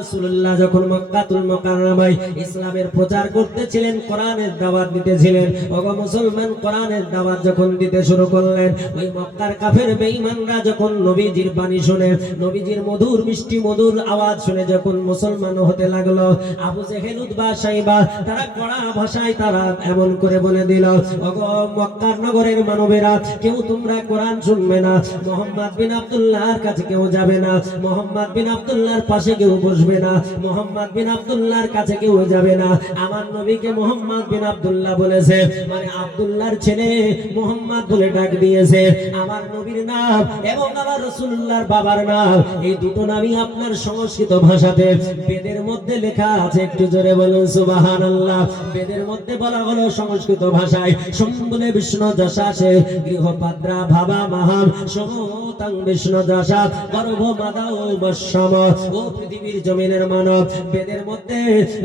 রাসূলুল্লাহ যখন মক্কাতুল মুকাররমায় ইসলামের প্রচার করতেছিলেন, কোরআনের দাওয়াত দিতেছিলেন, ওগো মুসলমান কোরআনের দাওয়াত যখন দিতে শুরু করলেন, ওই মক্কার কাফের বেঈমানরা যখন নবীজির বাণী শুনে, নবীজির মধুর মিষ্টি মধুর আওয়াজ শুনে যখন মুসলমান হতে লাগলো, আবু জেহেল উতবা সাইবা তারা কড়া ভাষায় তারা এমন করে বলে দিল, ওগো মক্কার নগরের মানবেরা, কেউ তোমরা কোরআন শুনবে না, মুহাম্মদ বিন আব্দুল্লাহর কাছে কেউ যাবে না, মুহাম্মদ বিন আব্দুল্লাহর পাশে কেউ বসবে না, মুহাম্মদ বিন আব্দুল্লাহর কাছে কেউ যাবে না। আমার নবীকে মুহাম্মদ বিন আব্দুল্লাহ বলেছে, মানে আব্দুল্লাহর ছেলে মুহাম্মদ বলে ডাক দিয়েছে। আমার নবীর নাম এবং আমার রাসূলুল্লাহর বাবার নাম, এই দুটো নামই আপনার সংস্কৃত ভাষাতে বেদের মধ্যে লেখা আছে। একটু জোরে বলুন সুবহানাল্লাহ। বেদের মধ্যে বলা হলো সংস্কৃত ভাষায় সম্বলে বিষ্ণু যশাসে গৃহপাদ্রা ভাবা মাহাম সমতাং বিষ্ণু যশা গর্ভ মাদাও বশ্যম। ও পৃথিবীর জমিনের মানব, বেদের মধ্যে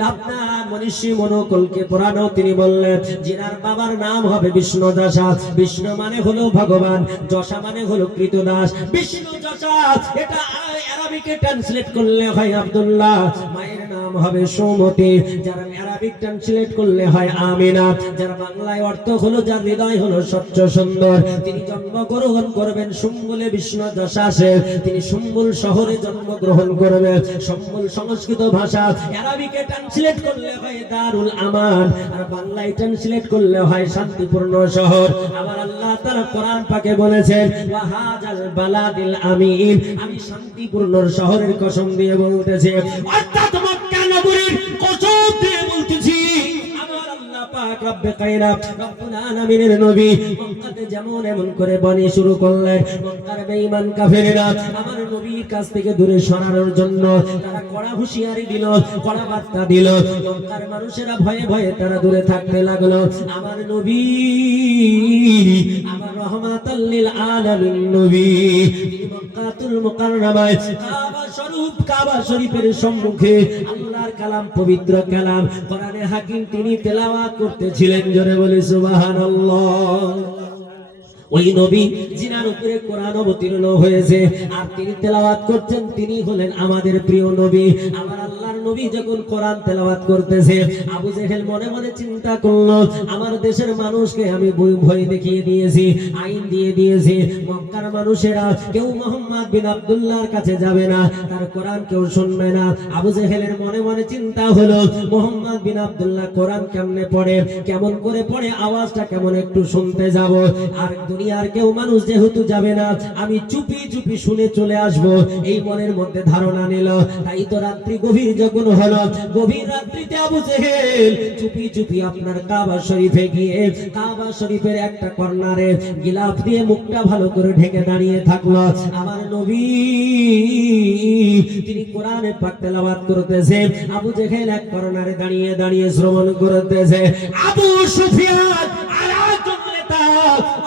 আপনার মনীষী মনোকলকে পুরানো তিনি বললেন, যিনার বাবার নাম হবে বিষ্ণু যশা। বিষ্ণু মানে হলো ভগবান, যশা মানে হলো কৃতদাস। বিষ্ণু যশা এটা আরবিকে ট্রান্সলেট করলে হয় আব্দুল্লাহ, মায়ের নাম হবে সুমতি, যারা আরবিক ট্রান্সলেট করলে হয় আমিনা, যার বাংলায় অর্থ হলো যার হৃদয় হলো স্বচ্ছ সুন্দর। তিনি জন্মগ্রহণ করবেন সম্বলে বিষ্ণু যশাসে, তিনি সম্বল শহরে জন্মগ্রহণ করবেন। সম্বল সংস্কৃত ভাষা, আরবিকে ট্রান্সলেট করলে হয় দারুল আমান, আর বাংলায় ট্রান্সলেট করলে হয় শান্তিপূর্ণ শহর। আমার আল্লাহ তাআলা কোরআন পাকে বলেছেন, ওয়াহাজাল বালাদিল আমিন, আমি শান্তিপূর্ণ শহরের কসম দিয়ে বলতেছি, অর্থাৎ মক্কা নগরীর কসম দিয়ে বলতেছি। আমার আল্লাহ পাক রব্বে কায়নাত রব্বুল আলামিনের নবী মক্কাতে যেমন এমন করে বাণী শুরু করলেন, মক্কার বেঈমান কাফেররা আমার নবীর কাছ থেকে দূরে সরানোর জন্য তারা কড়া হুঁশিয়ারি দিল, কড়া বার্তা দিল। মক্কার মানুষেরা ভয়ে ভয়ে তারা দূরে থাকতে লাগলো। আমার নবী, আমার রহমাতাল লিল আলামিন নবী, তিনি মক্কাতুল মুকাররমায় কাবা শরীফের সম্মুখে আল্লাহর কালাম, পবিত্র কালাম কোরআনে হাকিম তিনি তেলাওয়াত করতেছিলেন। জোরে বলি সুবহানাল্লাহ। ওই নবী যিনার উপরে কোরআন অবতীর্ণ হয়েছে আর তিনি তেলাওয়াত করছেন, তিনি হলেন আমাদের প্রিয় নবী। আমার আল্লাহর নবী যখন কোরআন তেলাওয়াত করতেছে, আবু জেহেল মনে মনে চিন্তা করলো, আমার দেশের মানুষকে আমি ভয় দেখিয়ে দিয়েছি, আইন দিয়ে দিয়েছি, মক্কার মানুষেরা কেউ মুহাম্মদ বিন আব্দুল্লাহর কাছে যাবে না, তার কোরআন কেউ শুনবে না। আবু জেহেলের মনে মনে চিন্তা হলো, মুহাম্মদ বিন আব্দুল্লাহ কোরআন কেমনে পড়ে, কেমন করে পড়ে, আওয়াজটা কেমন একটু শুনতে যাব। আর দুনিয়ার কেউ মানুষ যেহেতু যাবে না, আমি চুপি চুপি শুনে চলে আসব, এই মনের মধ্যে ধারণা নিল। তাই তো রাত্রি গভীর যখন হলো, গভীর রাত্রিতে আবু জেহেল চুপি চুপি আপনার কাবা শরীফে গিয়ে কাবা শরীফের একটা কর্নারে গিলাফ দিয়ে মুখটা ভালো করে ঢেকে দাঁড়িয়ে থাকলো। আমার নবী তিনি কোরআনে পাক তেলাওয়াত করতেছে, আবু জেহেল এক কর্নারে দাঁড়িয়ে দাঁড়িয়ে শ্রবণ করতেছে। আবু সুফিয়ান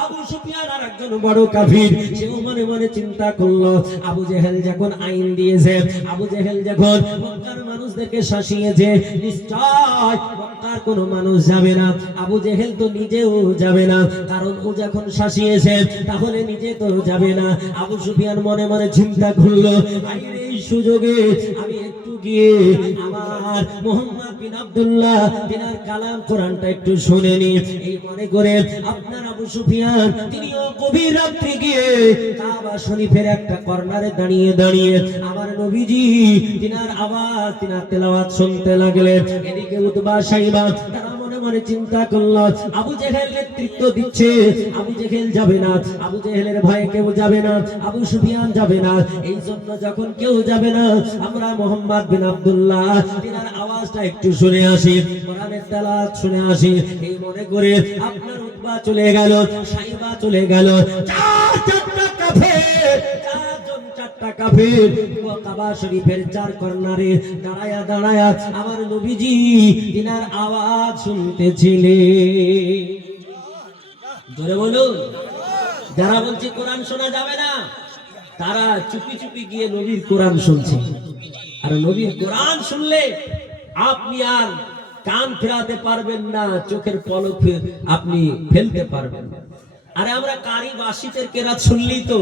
আবু সুফিয়ান আর একজন বড় কাফির, সেও মনে মনে চিন্তা করলো, আবু জেহেল যখন আইন দিয়েছে, আবু জেহেল যখন মক্কার মানুষদেরকে শাসিয়েছে, নিশ্চয় মক্কার কোনো মানুষ যাবে না। আবু জেহেল তো নিজেও যাবে না, কারণ ও যখন শাসিয়েছে তাহলে নিজে তো যাবে না। আবু সুফিয়ান মনে মনে চিন্তা করলো, এই সুযোগে আমি একটু গিয়ে আমার মুহাম্মদ বিন আব্দুল্লাহ তিনার কালাম কোরআনটা একটু শুনে নি। এই মনে করে আপনার আবু সুফিয়ান তিনিও গভীর রাত্রে গিয়ে কাবা শরীফের একটা কর্নারে দাঁড়িয়ে দাঁড়িয়ে আমার নবীজি তিনার আওয়াজ, তিনার তেলাওয়াত শুনতে লাগলেন। এদিকে উতবা সাইবা তারা মনে মনে চিন্তা করলো, আবু জেহেল নেতৃত্ব দিচ্ছে, আবু জেহেল যাবে না, আবু জেহেলের ভয়ে কেউ যাবে না, আবু সুফিয়ান যাবে না, এই জন্য যখন কেউ যাবে না, আমরা মুহাম্মদ বিন আব্দুল্লাহ তিনার আওয়াজটা একটু শুনে আসি, কোরআনের তেলাওয়াত শুনে আসি। এই মনে করে আপনার উতবা চলে গেল, সাইবা চলে গেল, চারটা কাফের কাবা শরীফের চার কর্নারে দাঁড়ায়া দাঁড়ায়া আমার নবীজি তিনার আওয়াজ শুনতেছিলেন। জোরে বলুন। যারা বলছে কোরআন শোনা যাবে না, তারা চুপি চুপি গিয়ে নবীর কোরআন শুনছে। আর নবীর কোরআন শুনলে আপনি আর কান ফেরাতে পারবেন না, চোখের পলক আপনি ফেলতে পারবেন না। আরে আমরা কারি বাসিতের কেরাত শুনলেই তো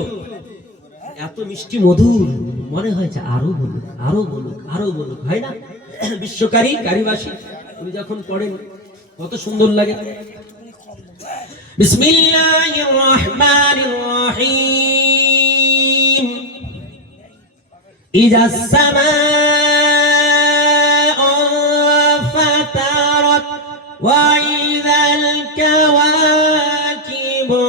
এত মিষ্টি মধুর মনে হয়েছে আরো বলুক, আরো বলুক, আরো বলুক, হয় না? বিশ্বকারী কারিবাসী উনি যখন পড়েন কত সুন্দর লাগে। বিসমিল্লাহির রহমানির রহিম। ইযাস সামাউ ফাতারাত ওয়া ইযাল কাওয়াকিবু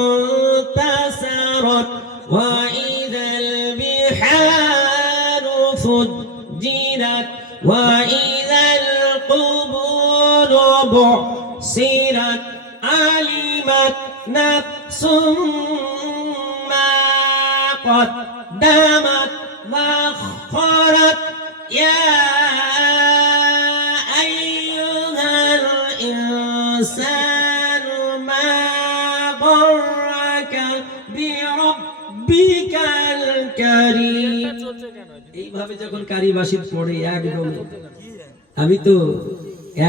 তাসারাত ওয়া ইযাল বিহারু ফুজ্জিরাত ওয়া ইযাল কুবুরু বু'সিরাত আলিমাত নাফসুম মা قدمت وأخرت يا أيها الإنسان ما غرك بربك الكريم। এইভাবে যখন কারিবাসিত পড়ে একদম, আমি তো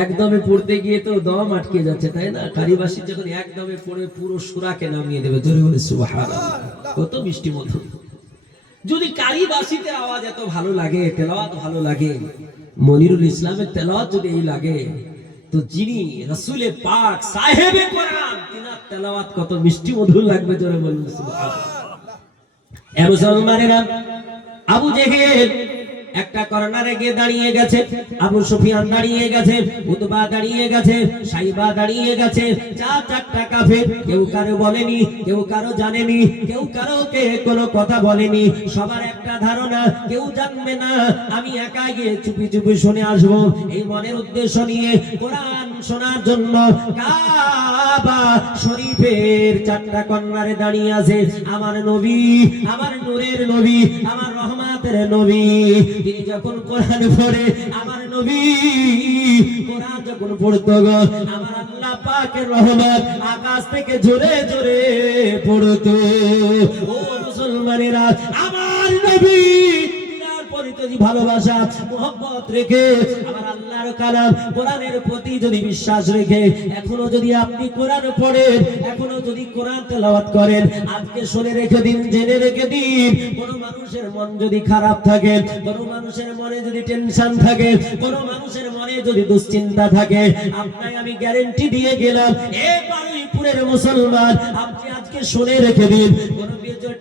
একদমে পড়তে গিয়ে তো দম আটকে যাচ্ছে, তাই না? কারিবাসী যখন একদমে পড়ে পুরো সূরাকে নামিয়ে দেবে, জোরে বলে সুবহানাল্লাহ, কত মিষ্টি মধুর। যদি কারিবাসীতে আওয়াজ এত ভালো লাগে, তেলাওয়াত ভালো লাগে, মনিরুল ইসলামের তেলাওয়াত যদি এই লাগে, তো যিনি রাসূলে পাক সাহেবে কোরআন তিনার তেলাওয়াত কত মিষ্টি মধুর লাগবে, জোরে বলুন সুবহানাল্লাহ। এ মুসলমানেরা, আবু জেহেল একটা কর্নারে গিয়ে দাঁড়িয়ে গেছে, আবু সুফিয়ান দাঁড়িয়ে গেছে, উতবা দাঁড়িয়ে গেছে, সাইবা দাঁড়িয়ে গেছে, চারটা কাফের। কেউ কারো বলেনি, কেউ কারো জানেনি, কেউ কারোকে কোনো কথা বলেনি। সবার একটা ধারণা, কেউ জানবে না, আমি একা গিয়ে চুপি চুপি শুনে আসবো। এই মনের উদ্দেশ্য নিয়ে কোরআন শোনার জন্য কাবা শরীফের চারটা কর্নারে দাঁড়িয়ে আছে আমার নবী, আমার নূরের নবী, আমার রহমতের নবী। তিনি যখন কোরআন পড়ে, আমার নবী কোরআন যখন পড়তো গো, আমার আল্লাহ পাকের রহমত আকাশ থেকে জোরে জোরে পড়তো। ও মুসলমানেরা, আমার নবী ভালোবাসা মোহব্বত রেখে, আমার আল্লাহর কালাম কোরআনের প্রতি যদি বিশ্বাস রেখে, এখনো যদি আপনি কোরআন পড়েন, এখনো যদি কোরআন তেলাওয়াত করেন, আজকে শুনে রেখে দিন, জেনে রেখে দিন, কোন মানুষের মন যদি খারাপ থাকে, কোন মানুষের মনে যদি টেনশন থাকে, কোন মানুষের মনে যদি দুশ্চিন্তা থাকে, আপনাকে আমি গ্যারান্টি দিয়ে গেলাম, এই বারুইপুরের মুসলমান, আপনি আজকে শুনে রেখে দিন, কোন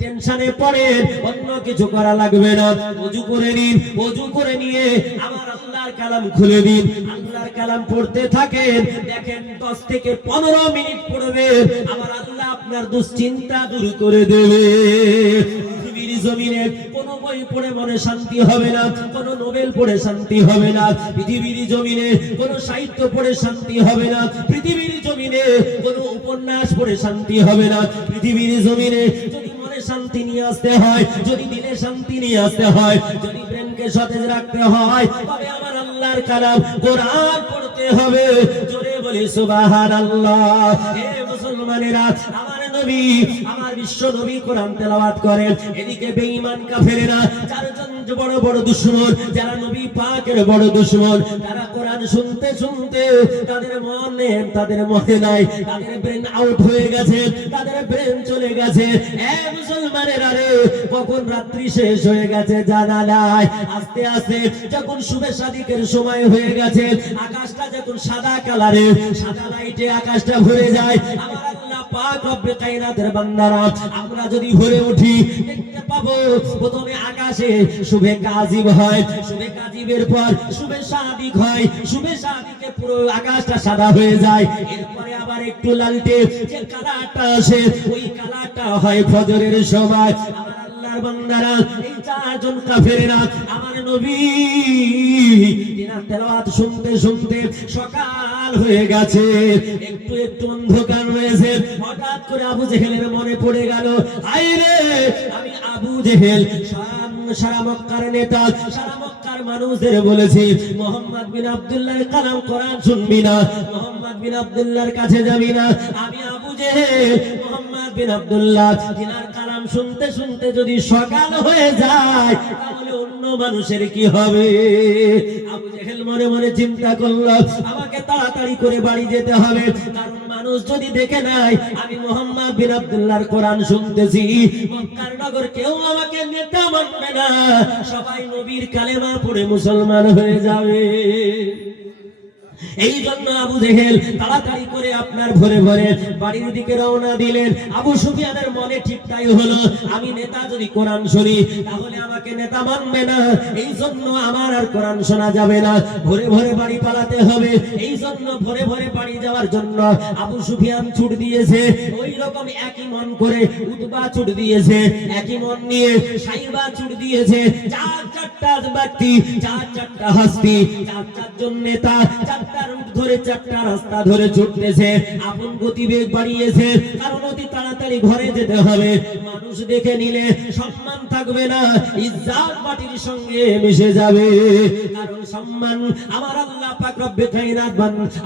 টেনশনে পড়েন, অন্য কিছু করা লাগবে না, ওযু করে নিন, ওযু করে নিয়ে আমার আল্লাহর কালাম খুলে দিন, আল্লাহর কালাম পড়তে থাকেন। দেখেন 10 থেকে 15 মিনিট পড়বেন, আমার আল্লাহ আপনার দুশ্চিন্তা দূর করে দেবে। পৃথিবীর জমিনে কোনো বই পড়ে মনে শান্তি হবে না, কোনো নোবেল পড়ে শান্তি হবে না, পৃথিবীর জমিনে কোনো সাহিত্য পড়ে শান্তি হবে না, পৃথিবীর জমিনে কোনো উপন্যাস পড়ে শান্তি হবে না, পৃথিবীর জমিনে যদি মনে শান্তি নিয়ে আসতে হয়, যদি দিলে শান্তি নিয়ে আসতে হয়, যদি ব্রেনকে সতেজ রাখতে হয়, তবে আমার আল্লাহর কালাম কোরআন পড়তে হবে। জোরে বলি সুবহানাল্লাহ। হে মুসলমানেরা, আমার নবী, আমার বিশ্ব নবী কোরআন তেলাওয়াত করেন, এদিকে বেঈমান কাফেরেরা, চারজন বড় বড় দুশমন, যারা নবী পাকের বড় দুশমন, তারা কোরআন শুনতে শুনতে তাদের মনে নাই, তাদের ব্রেন আউট হয়ে গেছে, তাদের ব্রেন চলে গেছে। এ মুসলমানেরা রে, কখন রাত্রি শেষ হয়ে গেছে জানা নাই। আস্তে আস্তে যখন শুভে সাদিকের সময় হয়ে গেছে, আকাশটা যখন সাদা কালারের, সাদা লাইটে আকাশটা ভরে যায়, আমার আল্লাহ পাক রব্বে কায়নাতের বান্দারা, আমরা যদি ভরে উঠি, দেখতে পাবো প্রথমে আকাশে শুভে কাজিব হয়, শুভে কাজিবের পর শুভে সাদিক হয়, শুভে সাদিকে পুরো আকাশটা সাদা হয়ে যায়। এরপরে আবার একটু লালটে যে কালারটা আসে, ওই কালারটা হয় ফজরের সময়। আমার আল্লাহর বান্দারা, এই চারজন কাফেরেরা, আমার নবী তিনার তেলাওয়াত শুনতে শুনতে সকাল হয়ে গেছে, একটু একটু অন্ধকার রয়েছে। হঠাৎ করে আবু জেহেলের মনে পড়ে গেল, আইরে আমি আবু জেহেল সারা মক্কার নেতা, সারা মক্কার মানুষদের বলেছি, মোহাম্মদ বিন আব্দুল্লাহর কালাম কোরআন শুনবি না, মোহাম্মদ বিন আব্দুল্লাহর কাছে যাবি না। আমি আবু জেহেল মোহাম্মদ বিন আব্দুল্লাহ তিনার কালাম শুনতে শুনতে যদি সকাল হয়ে যায়, তাহলে অন্য মানুষের কি হবে? আবু জেহেল মনে মনে চিন্তা করলো, আমাকে তাড়াতাড়ি করে বাড়ি যেতে হবে, কারণ মানুষ যদি দেখে নাই আমি মুহাম্মদ বিন আব্দুল্লাহর কোরআন শুনতেছি, মক্কার নগর কেউ আমাকে নেতা মানবে না, সবাই নবীর কালেমা পড়ে মুসলমান হয়ে যাবে। এই জন্য আবু জেহেল তাড়াতাড়ি করে আপনার ভোরে ভোরে বাড়ির দিকে রওনা দিলেন। আবু সুফিয়ানের মনে ঠিক তাই হলো, আমি নেতা যদি কোরআন শুনি তাহলে আমাকে নেতা মানবে না, এই জন্য আমার আর কোরআন শোনা যাবে না, ভোরে ভোরে বাড়ি পালাতে হবে। এই জন্য ভোরে ভোরে বাড়ি যাওয়ার জন্য আবু সুফিয়ান ছুট দিয়েছে। ওই রকম একই মন করে উতবা ছুট দিয়েছে, একই মন নিয়ে সাইবা ছুট দিয়েছে। চারটা ব্যক্তি, চারটা হস্তি, চারজন নেতা, চারটা রুট ধরে, চারটা রাস্তা ধরে ছুটতেছে। আপন গতিবেগ বাড়িয়েছে, কারণ অতি তাড়াতাড়ি ঘরে যেতে হবে। মানুষ দেখে নিলে সম্মান থাকবে না, ইজ্জত মাটির সঙ্গে মিশে যাবে। কারণ সম্মান আমার আল্লাহ পাক রব্বে কায়নাত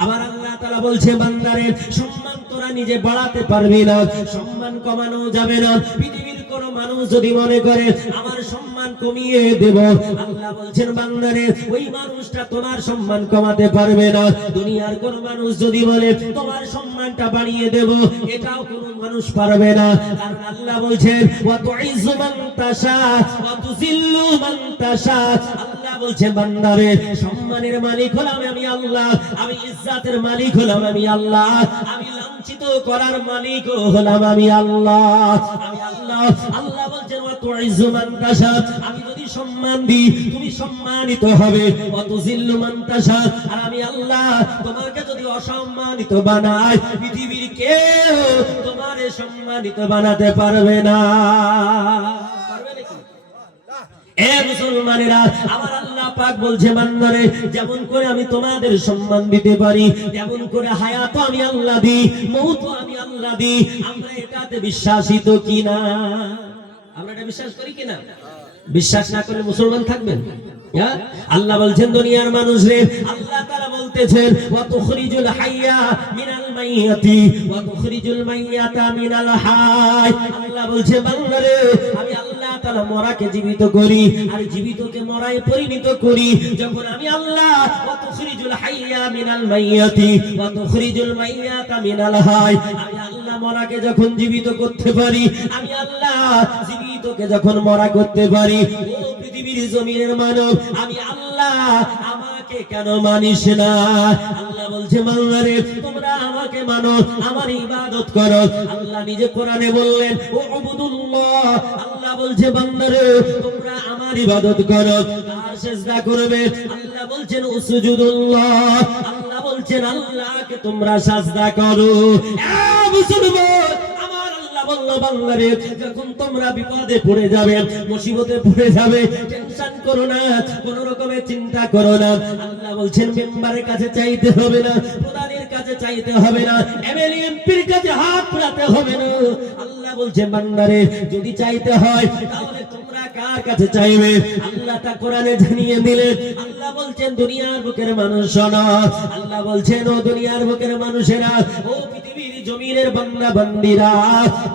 আমার আল্লাহ তাআলা বলছে, বান্দারে সম্মান তোরা নিজে বাড়াতে পারবি না, সম্মান কমানো যাবে না। পৃথিবীর কোন মানুষ যদি মনে করে আমার সম্মান কমিয়ে দেব, আল্লাহ বলছেন বান্দারে ওই মানুষটা তোমার সম্মান কমাতে পারবে না। দুনিয়ার কোন মানুষ যদি বলে তোমার সম্মানটা বাড়িয়ে দেব, এটাও কোন মানুষ পারবে না। কারণ আল্লাহ বলছেন ওয়া তুইজ্জু মান তাশা ওয়া তুযিল্লু মান তাশা। আল্লাহ বলছেন বান্দারে সম্মানের মালিক হলাম আমি আল্লাহ, আমি ইজ্জতের মালিক হলাম আমি আল্লাহ, আমি লাঞ্ছিত করার মালিক হলাম আমি আল্লাহ, আমি আল্লাহ। আল্লাহ বলছেন ওয়া তুইজ্জু মান তাশা, আমি যদি সম্মান দিই তুমি সম্মানিত হবে, ওয়া তুযিল্লু মান তাশা, আর আমি আল্লাহ তোমাকে যদি অসম্মানিত বানাই পৃথিবীর কেউ তোমারে সম্মানিত বানাতে পারবে না। পারবে নাকি? এ মুসলমানেরা, আমার আল্লাহ পাক বলছে বান্দারে যেমন করে আমি তোমাদের সম্মান দিতে পারি, তেমন করে হায়াত আমি আল্লাহ দিই, মউত আমি আল্লাহ দিই। আমরা এটাতে বিশ্বাসিত কিনা? আমরা এটা বিশ্বাস করি কিনা? বিশ্বাস না করলে মুসলমান থাকবেন? আল্লাহ বলছেন দুনিয়ার মানুষ রে, আল্লাহ তাআলা বলতেছেন ওয়া তুখরিজুল হাইয়া মিনাল মাইয়াতি ওয়া তুখরিজুল মাইয়াতা মিনাল হায়। আল্লাহ বলছে বান্দারে আমি আল্লাহ তাআলা মরাকে জীবিত করি আর জীবিতকে মরায় পরিণত করি। যখন আমি আল্লাহ ওয়া তুখরিজুল হাইয়া মিনাল মাইয়াতি ওয়া তুখরিজুল মাইয়াতা মিনাল হায়, আমি আল্লাহ মরাকে যখন জীবিত করতে পারি, আমি আল্লাহ জীবিতকে যখন মরা করতে পারি, ও পৃথিবীর জমিনের মানব আমি আল্লাহ আমাকে কেন মানিস না? আল্লাহ বলছে বান্দারে তোমরা আমাকে মানো, আমার ইবাদত করো। আল্লাহ নিজে কোরআনে বললেন ও উবুদুল্লাহ, আল্লাহ বলছে বান্দারে তোমরা আমার ইবাদত করো। আর সিজদা করবে, আল্লাহ বলছেন উসজুদুল্লাহ, আল্লাহ বলছেন আল্লাহকে তোমরা সিজদা করো। এ মুসলমান, বললো বান্দারে যখন তোমরা বিপদে পড়ে যাবে, মুসিবতে পড়ে যাবে, টেনশন করো না, কোন রকমের চিন্তা করো না। আল্লাহ বলছেন মেম্বারের কাছে চাইতে হবে না, প্রধানের কাছে চাইতে হবে না, এমএলএ এমপির কাছে হাত ফেরাতে হবে না। আল্লাহ বলছেন বান্দারে যদি চাইতে হয় তাহলে তোমরা কার কাছে চাইবে? আল্লাহ তা কোরআনে জানিয়ে দিলেন। আল্লাহ বলছেন দুনিয়ার বুকের মানুষ শোনো, আল্লাহ বলছেন ও দুনিয়ার বুকের মানুষেরা, ও পৃথিবীর জমিনের বান্দা বান্দীরা,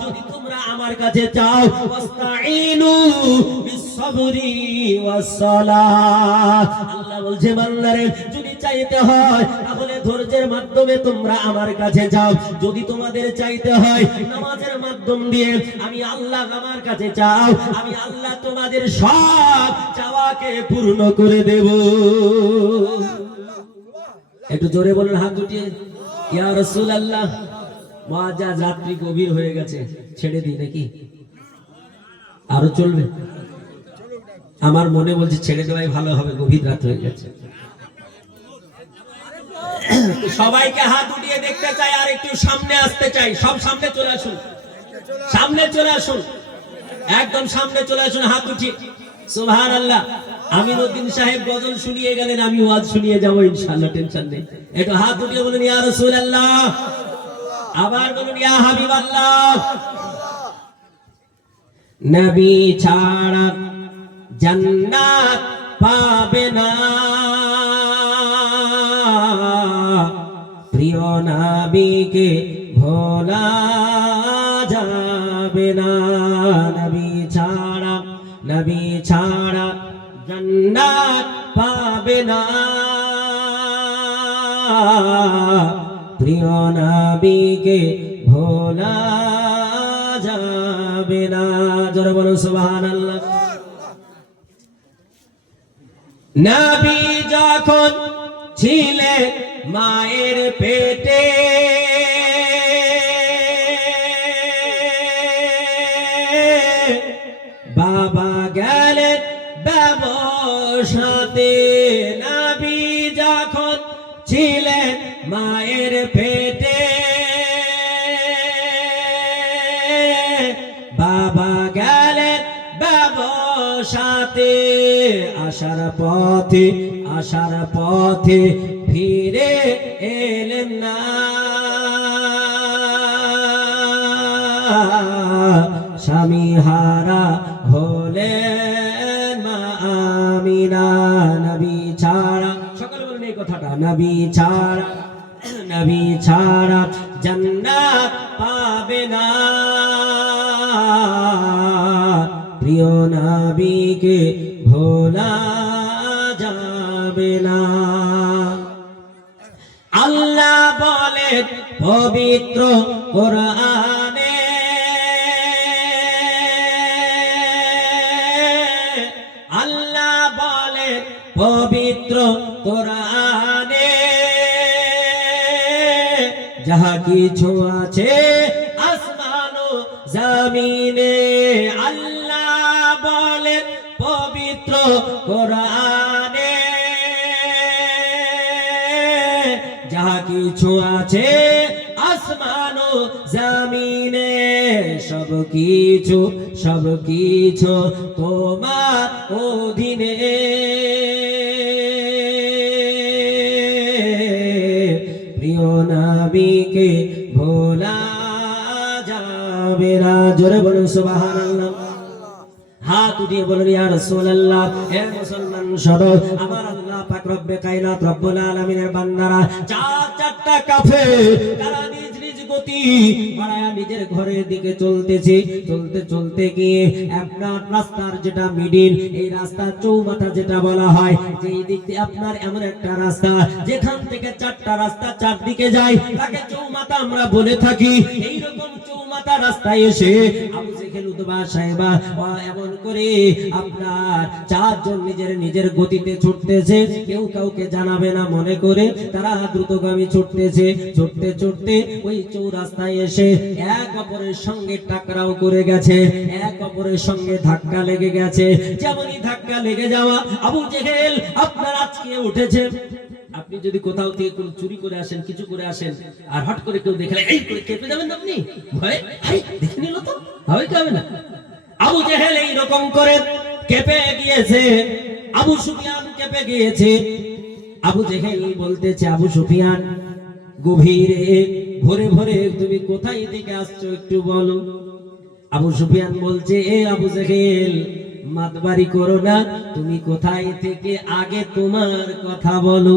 যদি তোমরা আমার কাছে চাও ওয়াস্তাইনু বিসসবরি ওয়াসসালাহ। আল্লাহ বলছে বান্দারে যদি চাইতে হয় তাহলে ধৈর্যের মাধ্যমে তোমরা আমার কাছে যাও, যদি তোমাদের চাইতে হয় নামাজের মাধ্যম দিয়ে আমি আল্লাহ আমার কাছে চাও, আমি আল্লাহ তোমাদের সব চাওয়াকে পূর্ণ করে দেব। একটু জোরে বলুন হাত উঠিয়ে, ইয়া রাসূলুল্লাহ। মুআজ্জাজ রাত্রি গভীর হয়ে গেছে, ছেড়ে দিই নাকি? আরো চলবে? আমার মনে বলছে ছেড়ে দেওয়াই ভালো হবে, গভীর রাত হয়ে গেছে। সবাইকে হাত উঠিয়ে দেখতে চাই, আর একটু সামনে আসতে চাই। সব সামনে চলে আসুন, সামনে চলে আসুন, একদম সামনে চলে আসুন, হাত উঠিয়ে। সুবহানাল্লাহ। আমিনউদ্দিন সাহেব গজল শুনিয়ে গেলেন, আমি ওয়াজ শুনিয়ে যাবো ইনশাআল্লাহ, টেনশন নেই। একটু হাত উঠিয়ে বলুন ইয়া রাসূলুল্লাহ, আবার বলুন ইয়া হাবিবাল্লাহ। নবী ছাড়া জান্নাত পাবে না, প্রিয় নবীকে ভোলা যাবে না। নবী ছাড়া জান্নাত পাবে না, প্রিয় নবীকে ভোলা যাবে না। জোরে বলুন সুবহানাল্লাহ। নবী যখন ছিলেন মায়ের পেটে বাবা গেলেন ব্যবসাতে। নবী যখন ছিলেন মায়ের পেটে বাবা গেলেন ব্যবসাতে। আসার পথে ফিরে এলেন না। স্বামী হারা হলেন মা আমিনা। নবী ছাড়া, সকলে বলেন এই কথাটা, নবী ছাড়া জান্নাত পাবে না। প্রিয় নবীকে ভোলা যাবে না। আল্লাহ বলেন পবিত্র কোরআনে, আল্লাহ বলেন পবিত্র কোরআনে, যাহা কিছু আছে আসমান ও জমিনে। আল্লাহ বলেন পবিত্র কোরআনে, যাহা কিছু আছে আসমান ও জমিনে, সব কিছু তোমার অধীনে। প্রিয় নবীকে ভোলা যাবে না। জোরে বলুন সুবহানাল্লাহ। হাত উঠিয়ে বলেন ইয়া রাসূলুল্লাহ। হে মুসলমান শোনো, আমার আল্লাহ পাক রব্বে কায়নাত রব্বুল আলামিনের বান্দারা চারটা কাফের, তারা নিজ নিজ গতি বাড়ায়া নিজের ঘরের দিকে চলতে গিয়ে আপনার রাস্তার যেটা মিডিল, এই রাস্তার চৌমাথা যেটা বলা হয়, যেই দিক দিয়ে আপনার এমন একটা রাস্তা যেখান থেকে চারটা রাস্তা চারদিকে যায়, তাকে চৌমাথা আমরা বলে থাকি। এইরকম চৌমাথা রাস্তায় এসে আবু জেহেল উতবা সাহেবা এমন করে আপনার চারজন নিজের গতিতে ছুটতেছে, কেউ কাউকে জানাবে না মনে করে তারা দ্রুতগামী ছুটতে ওই চৌরাস্তায় এসে এক অপরের সঙ্গে টাকরাও করে গেছে, এক অপরের সঙ্গে ধাক্কা লেগে গেছে। যেমনই ধাক্কা লেগে যাওয়া, আবু জেহেল আপনার আজকে উঠেছে। আপনি যদি কোথাও থেকে কোনো চুরি করে আসেন, কিছু করে আসেন, আর হট করে কেউ দেখলে এই করে কেঁপে যাবেন আপনি, ভয় দেখে নিল তো হবে না। আবু জেহেল এই রকম করে কেঁপে গিয়েছে, আবু সুফিয়ান কেঁপে গিয়েছে। আবু জেহেল বলতেছে, আবু সুফিয়ান গভীরে ভোরে তুমি কোথায় থেকে আসছো একটু বলো। আবু সুফিয়ান বলছে, এ আবু জেহেল মাতবাড়ি করো না, তুমি কোথায় থেকে আগে তোমার কথা বলো।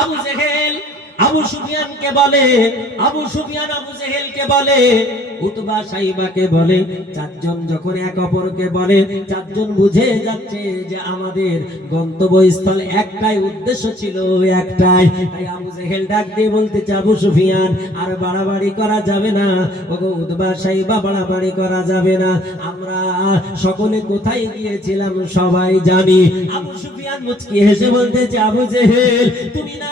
আবু জেহেল আবু সুফিয়ানকে বলে, আবু জেহেলকে বলে, উতবা সাইবাকে বলে, চারজন যখন এক অপরকে বলে, চারজন বুঝে যাচ্ছে যে আমাদের গন্তব্যস্থল একটাই, উদ্দেশ্য ছিল একটাই। তাই আবু জেহেল ডাক দিয়ে বলতেছে, আবু সুফিয়ান আর বাড়াবাড়ি করা যাবে না, ওগো উতবা সাইবা বাড়াবাড়ি করা যাবে না, আমরা সকলে কোথায় গিয়েছিলাম সবাই জানি। আবু সুফিয়ান মুচকি হেসে বলতেছে, আবু জেহেল তুমি না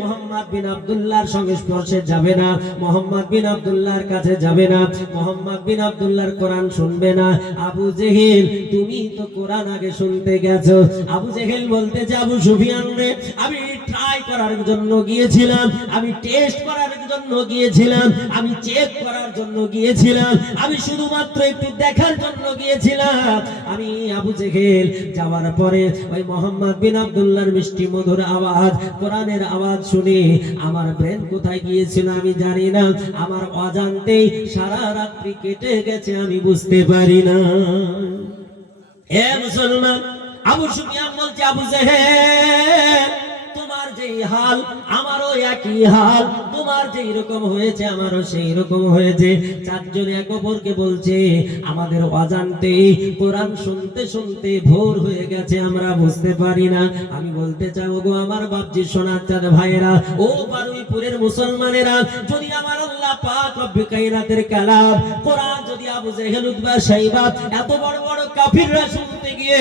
মুহাম্মদ বিন আব্দুল্লাহর সংস্পর্শে যাবে না, মুহাম্মদ বিন আব্দুল্লাহর কাছে যাবে না, মুহাম্মদ বিন আব্দুল্লাহর কোরআন শুনবে না। আবু জেহেল তুমি তো কোরআন আগে শুনতে গেছো। আবু জেহেল বলতেছে, আবু সুফিয়ান রে, আমি ট্রাই করার জন্য গিয়েছিলাম, আমি টেস্ট করার জন্য গিয়েছিলাম, আমি চেক করার জন্য গিয়েছিলাম, আমি শুধুমাত্র একটু দেখার জন্য গিয়েছিলাম। আমি আবু জেহেল যাওয়ার পরে ওই মুহাম্মদ বিন আব্দুল্লাহর মিষ্টি মধুর আওয়াজ, কোরআনের আওয়াজ শুনে আমার ব্রেন কোথায় গিয়েছিল আমি জানি না, আমার অজান্তেই সারা রাত্রি কেটে গেছে, আমি বুঝতে পারি না। হে মুসলমান, আবু সুফিয়ান বলছে, আবু জেহেল তোমার যেই হাল আমারও একই হাল, তোমার যেই রকম হয়েছে আমারও সেই রকম হয়েছে। চারজনে এক অপরকে বলছে, আমাদের অজান্তে কোরআন শুনতে শুনতে ভোর হয়ে গেছে, আমরা বুঝতে পারি না। আমি বলতে চাও গো আমার বাপজি সোনার চাঁদ ভাইয়েরা, ও বারুইপুরের মুসলমানেরা, যদি আমার আল্লাহ পাক রব্বে কায়নাতের কালাম কোরআন যদি আবু জেহেল উতবা সাইবা এত বড় বড় কাফিররা শুনতে গিয়ে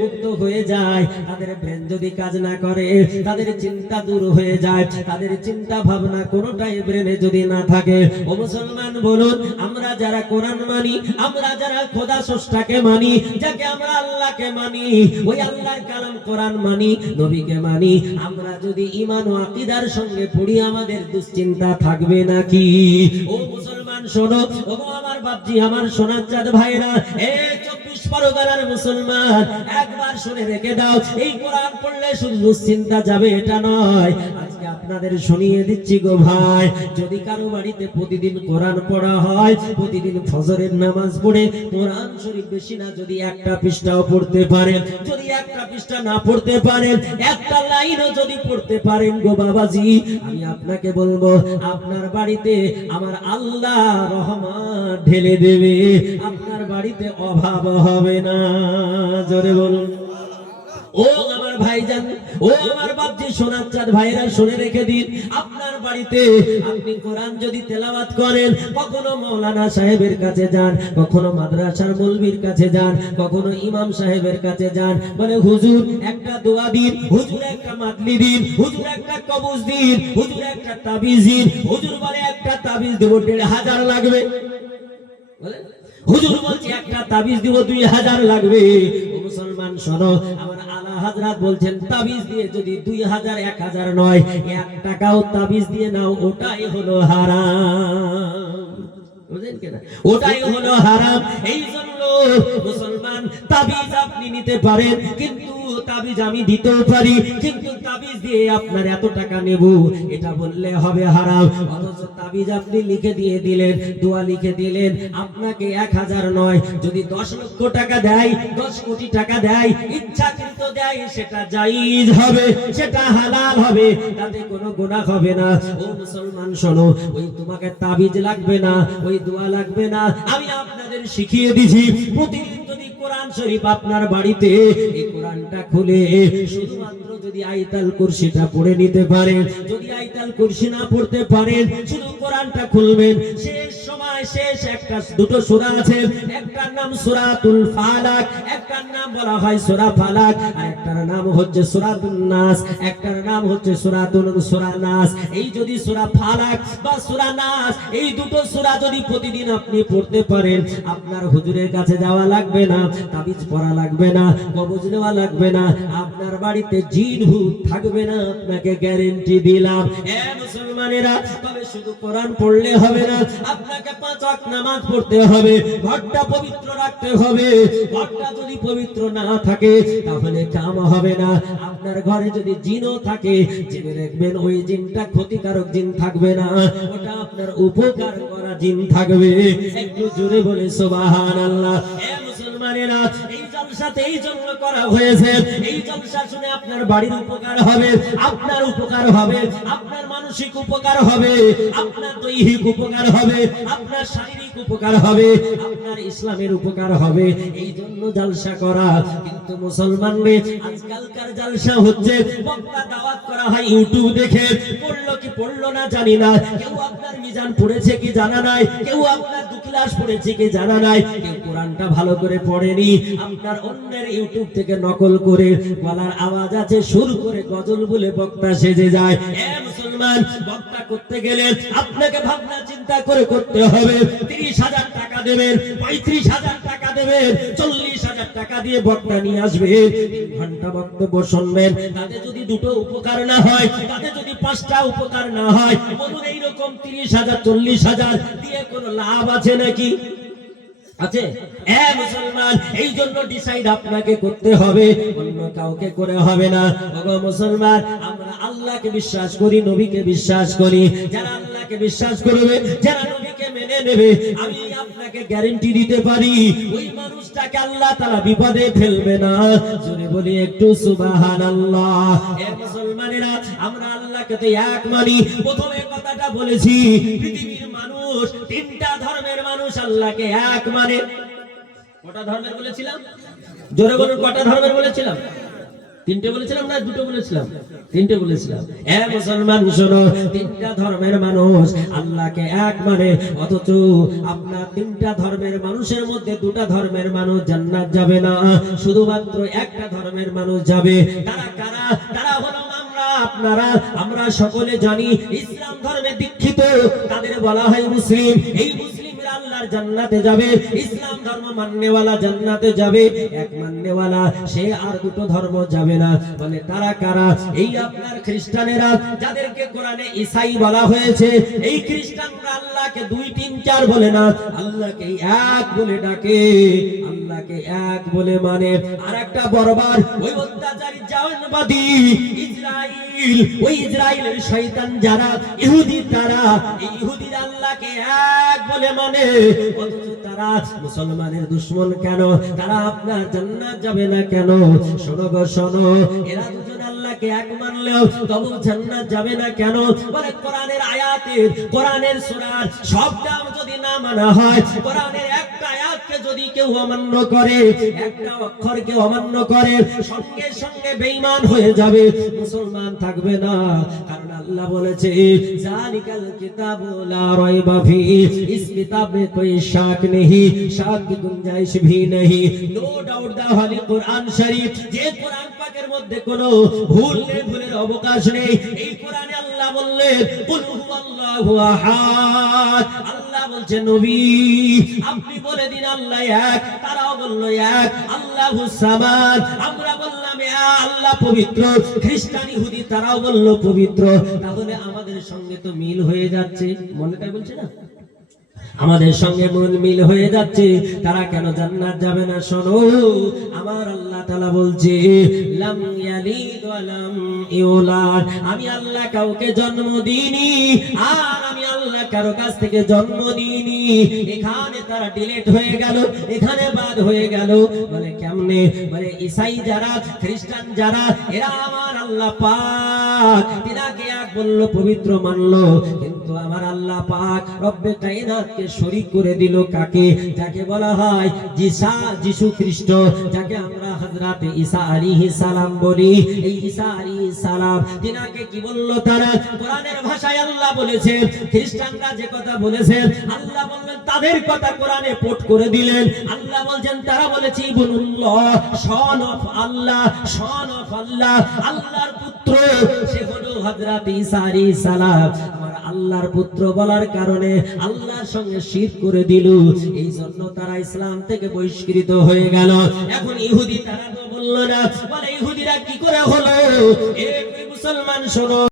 মুক্ত হয়ে যায়, তাদের ব্রেন যদি কাজ না করে, তাদের চিন্তা দূর হয়ে যায়, তাদের চিন্তা ভাবনা কোনোটাই ব্রেনে যদি না থাকে, ও মুসলমান বলুন, আমরা যারা কোরআন মানি, আমরা যারা খোদা স্রষ্টাকে মানি, যাকে আমরা আল্লাহকে মানি, ওই আল্লাহর কালাম কোরআন মানি, নবীকে মানি, আমরা যদি ঈমান ও আকীদার সঙ্গে পড়ি, আমাদের দুশ্চিন্তা থাকবে নাকি? ও মুসলমান শোনো, ও আমার বাপজি, আমার সোনার চাঁদ ভাইরা, এই 24 পরগনার মুসলমান, একবার শুনে রেখে দাও, এই কোরআন পড়লে শুধু দুশ্চিন্তা যাবে এটা নয়। আজকে আপনাদের শুনিয়ে দিচ্ছি গো ভাই, যদি কারো বাড়িতে প্রতিদিন কোরআন পড়া হয়, প্রতিদিন ফজরের নামাজ পড়ে কোরআন শরীফ বেশি না যদি একটা পৃষ্ঠাও পড়তে পারেন, যদি একটা পৃষ্ঠা না পড়তে পারেন, একটা লাইনও যদি পড়তে পারেন গো বাবাজি, আমি আপনাকে বলবো আপনার বাড়িতে আমার আল্লাহ রহমত ঢেলে দেবে, আপনার বাড়িতে অভাব হবে না। জোরে বলুন। ও আমার ভাইজান, ও আমার বাপজি সোনার চাঁদ ভাইরা, শুনে রেখে দিন, আপনার বাড়িতে আপনি কোরআন যদি তেলাওয়াত করেন, কখনো মাওলানা সাহেবের কাছে যান, কখনো মাদ্রাসার মৌলবীর কাছে যান, কখনো ইমাম সাহেবের কাছে যান, বলে হুজুর একটা দোয়া দিন, হুজুর একটা মাদলি দিন, হুজুর একটা কবজ দিন, হুজুর একটা তাবিজ দিন। হুজুর বলে একটা তাবিজ দেব 1500 লাগবে, বলে হুজুর বলছে একটা তাবিজ দিব 2000 লাগবে। ও মুসলমান শোনো, আমার আলা হযরত বলছেন তাবিজ দিয়ে যদি 2000 1000 নয়, 1 টাকাও তাবিজ দিয়ে নাও, ওটাই হলো হারাম। বুঝেন কিনা? ওটাই হলো হারাম। এই জন্য মুসলমান, তাবিজ আপনি নিতে পারেন, কিন্তু তাবিজ আমি দিতেও পারি, কিন্তু তাবিজ দিয়ে আপনার এত টাকা নেব এটা বললে হবে হারাম। অথচ তাবিজ আপনি লিখে দিয়ে দিলেন, দোয়া লিখে দিলেন, আপনাকে 1000 নয়, যদি 10 লক্ষ টাকা দেয়, 10 কোটি টাকা দেয়, ইচ্ছাকৃত দেয়, সেটা জায়েজ হবে, সেটা হালাল হবে, তাতে কোনো গুনাহ হবে না। ও মুসলমান শোনো, ওই তোমাকে তাবিজ লাগবে না, ওই দোয়া লাগবে না, আমি আপনাদের শিখিয়ে দিছি, প্রতিদিন যদি কোরআন শরীফ আপনার বাড়িতে এই কোরআনটা খুলে শুধুমাত্র যদি আয়াতুল কুরসিটা পড়ে নিতে পারেন, যদি আয়াতুল কুরসি না পড়তে পারেন, শুধু কোরআনটা খুলবেন, শেষ সময় শেষ একটা দুটো সূরা আছে, একটার নাম সূরাতুল ফালাক, একটার নাম বলা হয় সূরা ফালাক, আর একটার নাম হচ্ছে সূরাতুন নাস, একটার নাম হচ্ছে সূরা নাস। এই যদি সূরা ফালাক বা সূরা নাস, এই দুটো সূরা যদি প্রতিদিন আপনি পড়তে পারেন, আপনার হুজুরের কাছে যাওয়া লাগবে না, তাবিজ পড়া লাগবে না, কবজ নেওয়া লাগবে না, আপনার বাড়িতে জিন ভূত থাকবে না, আপনাকে গ্যারান্টি দিলাম। এ মুসলমানেরা, তবে শুধু কোরআন পড়লে হবে না, আপনাকে 5 ওয়াক্ত নামাজ পড়তে হবে, ঘরটা পবিত্র রাখতে হবে। ঘরটা যদি পবিত্র না থাকে তাহলে কাম হবে না। আপনার ঘরে যদি জিনও থাকে, জেনে রাখবেন ওই জিনটা ক্ষতিকারক জিন থাকবে না, ওটা আপনার উপকার করা জিন থাকবে। একটু জোরে বলে সুবহানাল্লাহ। এ মুসলমানেরা, এই জলসাতে এই জন্য করা হয়েছে, এই জলসা শুনে আপনার বাড়ির উপকার হবে, আপনার উপকার হবে, আপনার মানসিক উপকার হবে, আপনার দৈহিক উপকার হবে, আপনার শারীরিক উপকার হবে, আপনার ইসলামের উপকার হবে, এই জন্য জলসা করা। কিন্তু মুসলমান রে, আজকালকার জলসা হচ্ছে বক্তা দাওয়াত করা হয় ইউটিউব দেখে, পড়লো কি পড়লো না জানি না, কেউ আপনার মিজান পড়েছে কি জানা নাই, কেউ আপনার 2 ক্লাস পড়েছে কি জানা নাই, কেউ কোরআনটা ভালো করে পড়েনি, আপনার অন্যের ইউটিউব থেকে নকল করে গলার আওয়াজ আছে সুর করে গজল বলে বক্তা সেজে যায়। এ মুসলমান, বক্তা করতে গেলে আপনাকে ভাবনা চিন্তা করে করতে হবে। 30,000 টাকা দেবেন, 35,000 টাকা দেবেন, 40,000 টাকা দিয়ে বক্তা নিয়ে আসবে, 3 ঘন্টা বক্তব্য শুনবেন, তাতে যদি 2টো উপকার না হয়, তাতে যদি 5টা উপকার না হয়, বলুন এইরকম 30,000 40,000 দিয়ে কোনো লাভ আছে নাকি? আছে? এ মুসলমান, এই জন্য ডিসাইড আপনাকে করতে হবে, অন্য কাউকে করে হবে না। ওগো মুসলমান, আমরা আল্লাহকে বিশ্বাস করি, নবীকে বিশ্বাস করি। যারা আল্লাহকে বিশ্বাস করবে, যারা নবীকে মেনে নেবে, আমি আপনাকে গ্যারান্টি দিতে পারি ওই মানুষটাকে আল্লাহ তাআলা বিপদে ফেলবে না। জোরে বলি একটু সুবহানাল্লাহ। এ মুসলমানেরা, আমরা আল্লাহকে তো এক মানি। প্রথমে কথাটা বলেছি, পৃথিবীর মানুষ, তিনটা ধর্মের মানুষ আল্লাহকে এক মানে। কটা ধর্মের বলেছিলাম? জোরে বলুন, কটা ধর্মের বলেছিলাম? তিনটে বলেছিলাম না দুটো বলেছিলাম? তিনটে বলেছিলাম। এ মুসলমান শোনো, তিনটা ধর্মের মানুষ আল্লাহকে এক মানে, অথচ আপনার তিনটা ধর্মের মানুষের মধ্যে দুটা ধর্মের মানুষ জান্নাত যাবে না, শুধুমাত্র একটা ধর্মের মানুষ যাবে। তারা কারা? তারা হলো আপনারা, আমরা সকলে জানি ইসলাম ধর্মে দীক্ষিত, তাদের বলা হয় মুসলিম। এই মুসলিমরা আল্লাহর জান্নাতে যাবে, ইসলাম ধর্ম মাননেওয়ালা জান্নাতে যাবে, এক মাননেওয়ালা সে আর দুটো ধর্ম যাবে না। মানে তারা কারা? এই আপনার খ্রিস্টানেরা, যাদেরকে কোরআনে ঈসাই বলা হয়েছে। এই খ্রিস্টানরা আল্লাহকে 2, 3, 4 বলে না, আল্লাহকে এক বলে ডাকে, আল্লাহকে এক বলে মানে। আর একটা বর্বর ওই অত্যাচারী জাহান্নামী ইসরাইল, ওই ইসরাইলের শয়তান যারা ইহুদি, তারা এই ইহুদিরা আল্লাহকে এক বলে মানে, অথচ তারা মুসলমানের দুশমন কেন? তারা আপনার জান্নাত যাবে না কেন? শোনো গো শোনো, এরা দুজন আল্লাহকে এক মানলেও তবু জান্নাত যাবে না কেন? বলে কোরআনের আয়াতের, কোরআনের সূরার সবটা যদি না মানা হয়, কোরআনের একটা আয়াতকে যদি কেউ অমান্য করে, একটা অক্ষরকে অমান্য করে, সঙ্গে সঙ্গে বেঈমান হয়ে যাবে, মুসলমান থাকবে না। কারণ আল্লাহ বলেছে, জালিকাল কিতাবু লা রাইবা ফিহি, ইস কিতাব में कोई शाक नहीं, शाक की गुंजाइश भी नहीं। No doubt the holy Quran Sharif, যে কোরআন পাকের মধ্যে কোনো ভুল নেই, ভুলের অবকাশ নেই। এই কোরআনে আল্লাহ বললেন, কুল হুয়াল্লাহু আহাদ। আল্লাহ বলছে, নবী আপনি বলে দিন আল্লাহ এক। তারাও বলল এক, আল্লাহুস সামাদ। আমরা বললাম আল্লাহ পবিত্র। খ্রিস্টান ইহুদি তারাও বলল পবিত্র। তাহলে আমাদের সঙ্গে তো মিল হয়ে যাচ্ছে, মনে তাই বলছে না? আমাদের সঙ্গে মন মিল হয়ে যাচ্ছে, তারা কেন জান্নাত যাবে না? শোনো, আমার আল্লাহ তাআলা বলছে, লাম ইয়ালিদ ওয়া লাম ইউলাদ, আমি আল্লাহ কাউকে জন্ম দিইনি, আর আমি আল্লাহ কারো কাছ থেকে জন্ম নিইনি। এখানে তারা ডিলিট হয়ে গেল, এখানে বাদ হয়ে গেল। বলে কেমনে? বলে ঈসাই যারা, খ্রিস্টান যারা, এরা আমার আল্লাহ পাক, তিনাকে এক বলল, পবিত্র মানলো, কিন্তু আমার আল্লাহ পাক রব্বে কায়নাতকে শরীক করে দিল। কাকে? যাকে বলা হয় যিশু খ্রিস্ট, যাকে আমরা হযরত ঈসা আলাইহিস সালাম বলি। এই ঈসা আলাইহিস সালাম, তিনাকে কি বলল তারা? কোরআনের ভাষায় আল্লাহ বলেছে, খ্রিস্টানরা যে কথা বলেছে, আল্লাহ বললেন তাদের কথা কোরআনে পোট করে দিলেন। আল্লাহ বলেন, তারা বলেছে ইবনুল্লাহ, son of Allah, son of আল্লাহ, আল্লাহর পুত্র। সে হলো হযরত ঈসা আলাইহিস সালাম। আল্লাহর পুত্র বলার কারণে আল্লাহর সঙ্গে শিরক করে দিল, এই জন্য তারা ইসলাম থেকে বহিষ্কৃত হয়ে গেল। এখন ইহুদি তারা তো বলল না, বলে ইহুদিরা কি করে হলো? এই মুসলমান শোনো,